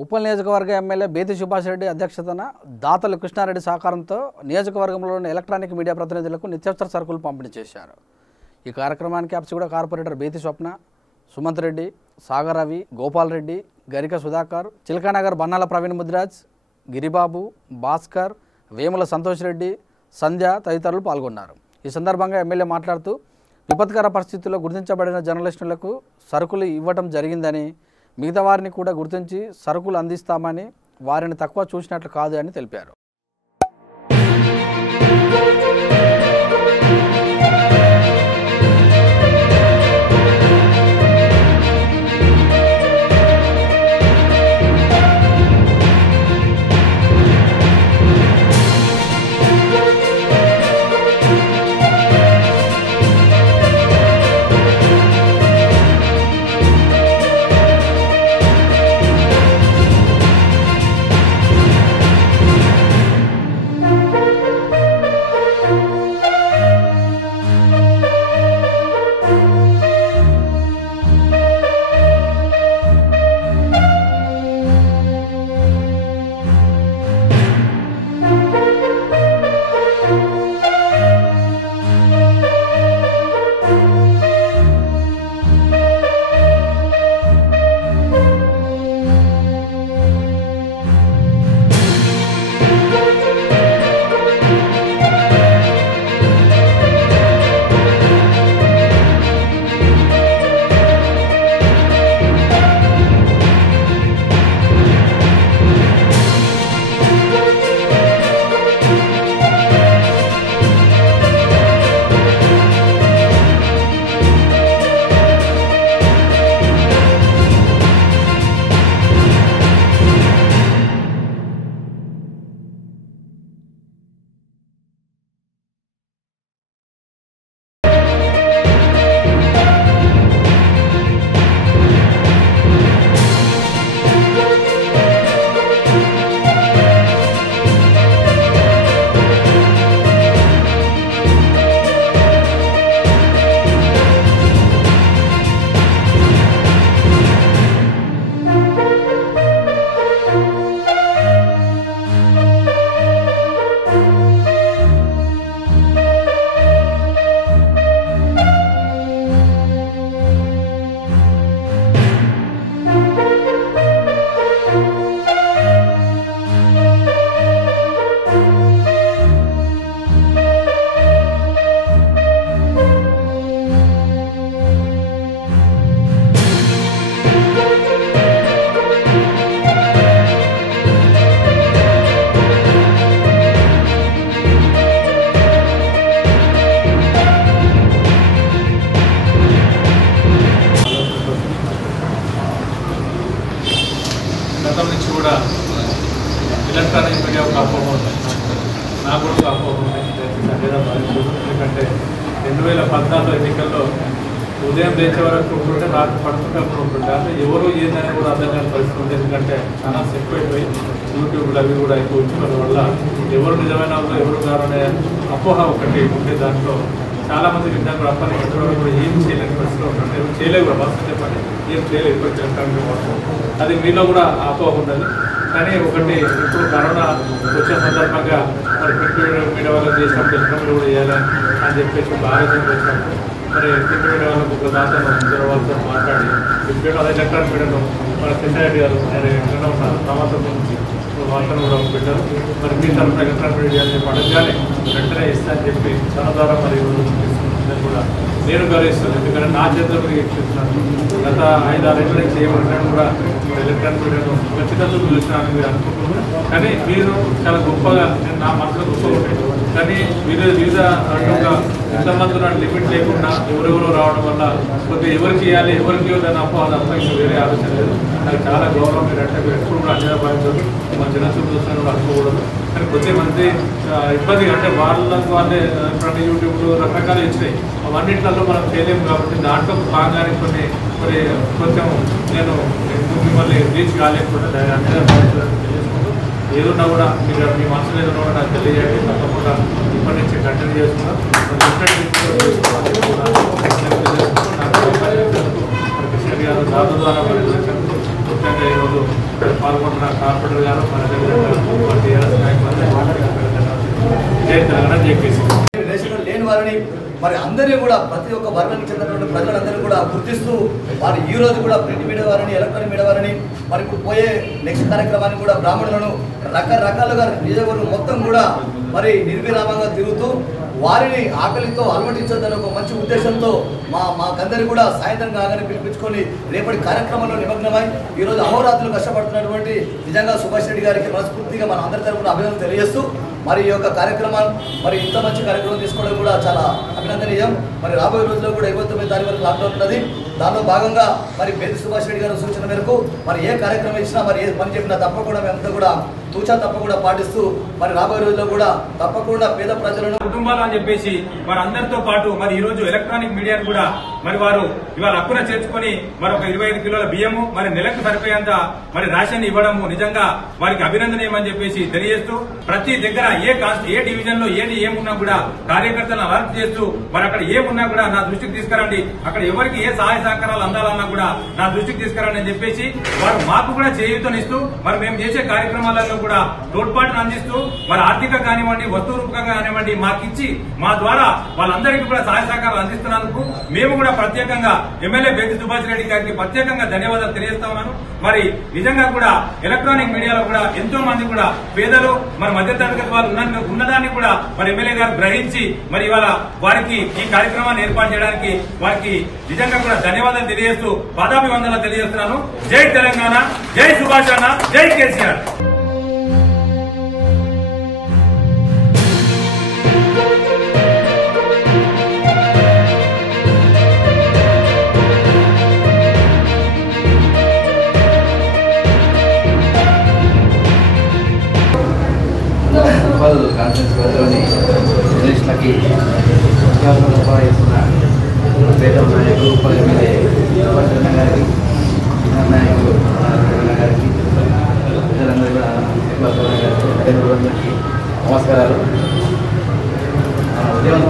ఉప్పల్ నియోజకవర్గ ఎమ్మెల్యే బేతి సుభాష్ రెడ్డి అధ్యక్షతన దాతలు కృష్ణారెడ్డి సహకారంతో నియోజకవర్గంలోని ఎలక్ట్రానిక్ మీడియా ప్రతినిధులకు నిత్యావసర సరుకులు పంపిణీ చేశారు. ఈ కార్యక్రమానికి అప్సిగూడ కార్పొరేటర్ బేతి స్వప్న, సుమంత్ రెడ్డి, సాగర్ రవి, గోపాల్ రెడ్డి, గరిక సుధాకర్, చిల్కానగర్ బన్నాల ప్రవీణ్ ముద్రాజ్, గిరిబాబు, భాస్కర్, వేముల సంతోష్ రెడ్డి, సంధ్య తదితరులు పాల్గొన్నారు. ఈ సందర్భంగా ఎమ్మెల్యే మాట్లాడుతూ విపత్కర పరిస్థితుల్లో గుర్తించబడిన జర్నలిస్టులకు సరుకులు ఇవ్వడం జరిగిందని, మిగతా వారిని కూడా గుర్తించి సరుకులు అందిస్తామని, వారిని తక్కువ చూసినట్లు కాదు అని తెలిపారు. గతం నుంచి కూడా ఎలక్ట్రానిక్ మీడియా ఒక అపోహ ఉంది, నాకు కూడా ఒక అపోహ ఉంది. ఎందుకంటే 2014 ఎన్నికల్లో ఉదయం లేచే వరకు ఉంటుంటే రాత్రి పడుతున్నప్పుడు ఉంటుంటే అంటే ఎవరు ఏందని కూడా అర్థం కాని పరిస్థితి ఉంది. ఎందుకంటే చాలా ఎక్కువైపోయి యూట్యూబ్లు అవి కూడా ఎక్కువ ఉంచుకోవడం వల్ల ఎవరు నిజమైన వాళ్ళు ఎవరు కారనే అపోహ ఒకటి ఉంటే దాంట్లో చాలామంది విద్యార్థులు అప్పని ఇంతవరకు కూడా ఏం చేయలేని పరిస్థితిలో ఉంటుంటే ఎవరు చేయలేవు కూడా బస్సు చెప్పండి ఏం చేయలేదు ఇప్పటికీ ఎలక్ట్రానిక్. అది మీలో కూడా అపోహ ఉండదు. కానీ ఒకటి ఇప్పుడు కరోనా వచ్చిన సందర్భంగా మరి ప్రింట్ మీడియా వాళ్ళకి చేసినప్పుడు ఎలక్ట్రానిక్ కూడా చేయాలని అని చెప్పేసి ఒక ఆలోచన వచ్చినప్పుడు మరి ప్రింట్ మీడియా వాళ్ళకు ఒక దాతను ఇద్దరు వాళ్ళతో మాట్లాడి ప్రింట్ అదే ఎలక్ట్రానిక్ మీడియాను మన కృష్ణారెడ్డి గారు ఆయన ఎక్కడో ఉన్నారు సమాచారం నుంచి వార్తను కూడా పెట్టారు. మరి మీ తరఫున ఎలక్ట్రానిక్ మీడియా అని చెప్పి అడగగానే వెంటనే ఇస్తా అని చెప్పి చాలా ద్వారా మరి కూడా నేను గౌరవిస్తాను. ఎందుకంటే నా చేతిలో ఇస్తున్నాను. గత 5-6 ఏళ్ళ నుంచి చేయబడినట్టు కూడా ఎలక్ట్రానిక్ మీడియాను ఖచ్చితంగా చూసినాను మీరు అనుకుంటున్నారు. కానీ మీరు చాలా గొప్పగా నా మనసులో గొప్పగా ఉంటాయి. కానీ వివిధ అడ్డుగా ఎంతమంది నాకు లిమిట్ లేకుండా ఎవరెవరో రావడం వల్ల కొద్దిగా ఎవరికి ఇవ్వాలి ఎవరికి ఇవ్వదని అపోహ తప్ప ఇంకా వేరే ఆలోచన లేదు. నాకు చాలా గౌరవం మీరు అంటే మీరు ఎప్పుడు కూడా అన్నిదా భావించదు, మన జనసేన చూస్తున్నా కూడా అనుకోకూడదు. కానీ కొద్దిమంది ఇబ్బంది అంటే వాళ్ళకు వాళ్ళే ప్రతి యూట్యూబ్లు రకరకాలు ఇచ్చినాయి. అవన్నింటిలో మనం చేయలేము కాబట్టి దాంట్లో భాగంగానే కొన్ని కొంచెం నేను మిమ్మల్ని రీచ్ కాలేకుండా అన్నిదా భావించాలని తెలియజేసుకుంటూ ఏదున్నా కూడా మీరు మీ మనసులో ఏదన్నా కూడా నాకు తెలియజేయండి. తప్పకుండా ఇప్పటి నుంచి కంటిన్యూ చేసుకున్నాం. కృష్ణ గారు దాదా ద్వారా ముఖ్యంగా ఈరోజు పాల్గొన్న మరి అందరినీ కూడా ప్రతి ఒక్క వర్గానికి చెందినటువంటి ప్రజలందరినీ కూడా గుర్తిస్తూ వారు ఈ రోజు కూడా ప్రింట్ మీడియా వారిని ఎలక్ట్రానిక్ మీడియా వారిని మరి ఇప్పుడు పోయే నెక్స్ట్ కార్యక్రమాన్ని కూడా బ్రాహ్మణులను రకరకాలుగా నియోజకవర్గం మొత్తం కూడా మరి నిర్విరామంగా తిరుగుతూ వారిని ఆకలితో అలవటించొద్దనే ఒక మంచి ఉద్దేశంతో మాకందరికీ కూడా సాయంత్రం కాగానే పిలిపించుకొని రేపటి కార్యక్రమంలో నిమగ్నమై ఈరోజు అహోరాత్రులు కష్టపడుతున్నటువంటి నిజంగా సుభాష్ రెడ్డి గారికి మనస్ఫూర్తిగా మన అందరి తరపున అభినందనలు తెలియజేస్తూ మరి ఈ యొక్క కార్యక్రమాలు మరి ఇంత మంచి కార్యక్రమం తీసుకోవడం కూడా చాలా అభినందనీయం. మరి రాబోయే రోజుల్లో కూడా 29వ తారీఖు వరకు లాక్డౌన్ ఉన్నది. దానిలో భాగంగా మరి బేతి సుభాష్ రెడ్డి గారి సూచన మేరకు మరి ఏ కార్యక్రమం ఇచ్చినా మరి ఏ పని చెప్పినా తప్పకుండా మేమంతా కూడా తూచా తప్పకుండా పాటిస్తూ మరి రాబోయే రోజుల్లో కూడా తప్పకుండా పేద ప్రజలను కుటుంబాలు అని చెప్పేసి మరి అందరితో పాటు మరి ఈ రోజు ఎలక్ట్రానిక్ మీడియాను కూడా మరి వారు ఇవాళ హక్కున చేర్చుకొని మరి ఒక 25 కిలోల బియ్యము మరి నెలకు సరిపోయేంత మరి రేషన్ ఇవ్వడము నిజంగా వారికి అభినందనీయమని చెప్పేసి తెలియజేస్తూ ప్రతి దగ్గర ఏ డివిజన్ లో ఏమున్నా కూడా కార్యకర్తలను అలర్ట్ చేస్తూ మరి అక్కడ ఏమున్నా కూడా నా దృష్టికి తీసుకురండి, అక్కడ ఎవరికి ఏ సహాయ సహకారాలు అందాలన్నా కూడా నా దృష్టికి తీసుకురండి అని చెప్పేసి వారు మాకు కూడా చేయూతనిస్తూ మరి మేము చేసే కార్యక్రమాలలో కూడా తోడ్పాటును అందిస్తూ మరి ఆర్థిక కానివ్వండి వస్తు రూపకంగా కానివ్వండి మాకిచ్చి మా ద్వారా వాళ్ళందరికీ కూడా సహాయ సహకారాలు అందిస్తున్నందుకు మేము కూడా ప్రత్యేకంగా ఎమ్మెల్యే బేతి సుభాష్ రెడ్డి గారికి ప్రత్యేకంగా ధన్యవాదాలు తెలియజేస్తా ఉన్నాను. మరి నిజంగా కూడా ఎలక్ట్రానిక్ మీడియాలో కూడా ఎంతో మంది కూడా పేదలు మరి మధ్యతరగతి వాళ్ళు ఉన్నదాన్ని కూడా మరి ఎమ్మెల్యే గారు గ్రహించి మరి ఇవాళ వారికి ఈ కార్యక్రమాన్ని ఏర్పాటు చేయడానికి వారికి నిజంగా కూడా ధన్యవాదాలు తెలియజేస్తూ పాదాభివందనాలు తెలియజేస్తున్నాను. జై తెలంగాణ, జై సుభాష్ అన్న, జై కేసీఆర్. కాన్ఫరెన్స్ పరిధిలోని జర్నలిస్టులకి ఇస్తున్న పేద నాయకులు ఉప ఎమ్మెల్యే సుభాష్ గారికి నాయకులు గారికి ప్రజలందరూ కూడా గారికి నమస్కారాలు. ఉద్యమం